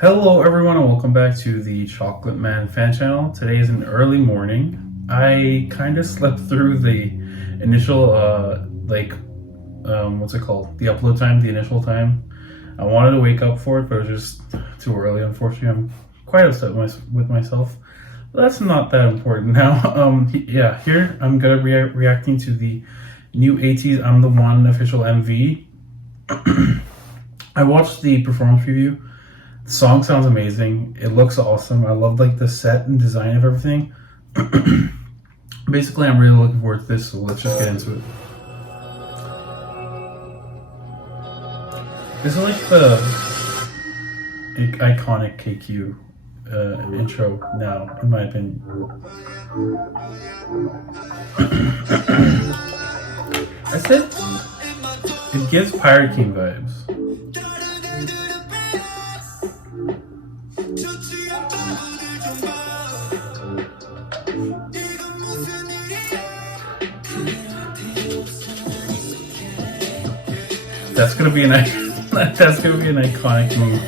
Hello, everyone, and welcome back to the Chocolate Man fan channel. Today is an early morning. I kind of slept through the initial, what's it called? The upload time, the initial time. I wanted to wake up for it, but it was just too early, unfortunately. I'm quite upset with myself. But that's not that important now. Yeah, here I'm gonna be reacting to the new ATEEZ I'm the One official MV. I watched the performance review. The song sounds amazing. It looks awesome. I love the set and design of everything. Basically, I'm really looking forward to this, so let's just get into it. This is like the iconic KQ intro now, in my opinion. I said it gives Pirate King vibes. That's gonna be an iconic move.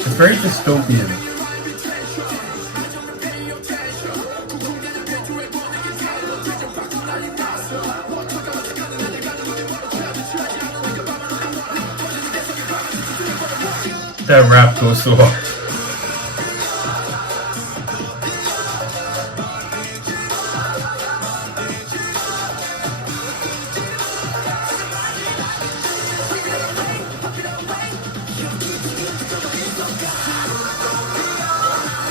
It's very dystopian. That rap goes so hard.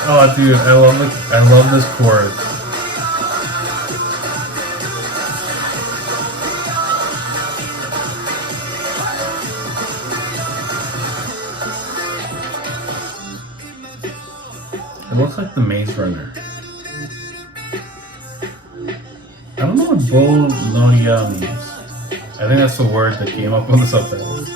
Oh, dude, I love this chorus. It looks like the Maze Runner. I don't know what Bull Noria means. I think that's the word that came up on the subtitles.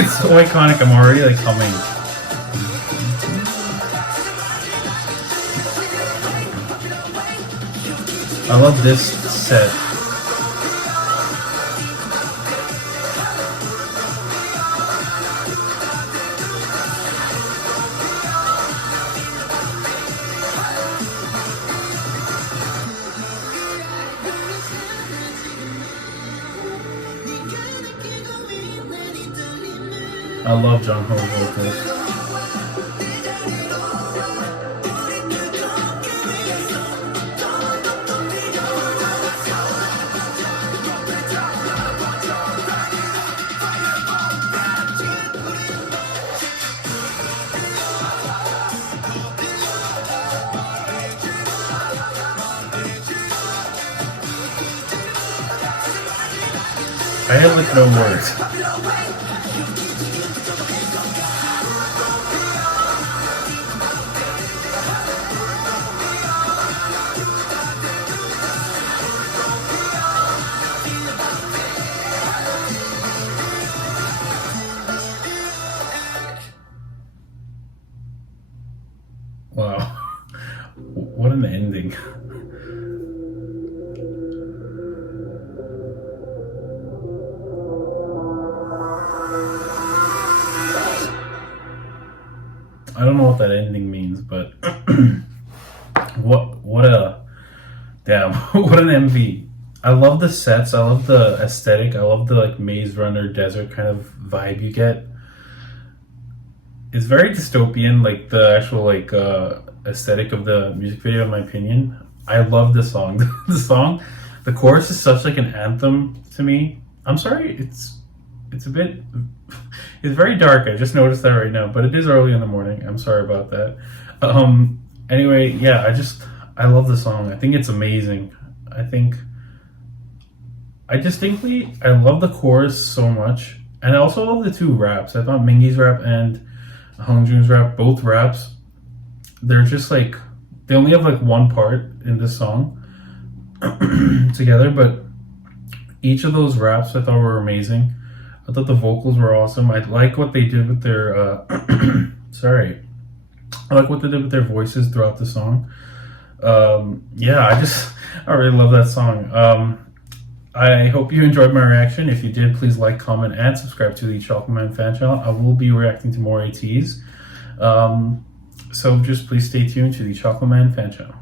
It's so iconic. I'm already humming. I love this set. I love John Ho's vocals. I have no words. Wow. What an ending. I don't know what that ending means, but what a damn what an MV. I love the sets, I love the aesthetic, I love the Maze Runner desert kind of vibe you get. It's very dystopian, the actual aesthetic of the music video, in my opinion. I love the song. The chorus is such an anthem to me. I'm sorry, it's a bit, it's very dark. I just noticed that right now, but it is early in the morning. I'm sorry about that. Anyway, yeah, I love the song. I think it's amazing. I think I love the chorus so much, and I also love the two raps. I thought Mingy's rap and Hongjoong's rap, both raps, they're just like, they only have like one part in this song together, but each of those raps I thought were amazing. I thought the vocals were awesome. I like what they did with their sorry. I like what they did with their voices throughout the song. Yeah, I really love that song. I hope you enjoyed my reaction. If you did, please like, comment, and subscribe to the Chocolate Man fan channel. I will be reacting to more ATEEZ. So just please stay tuned to the Chocolate Man fan channel.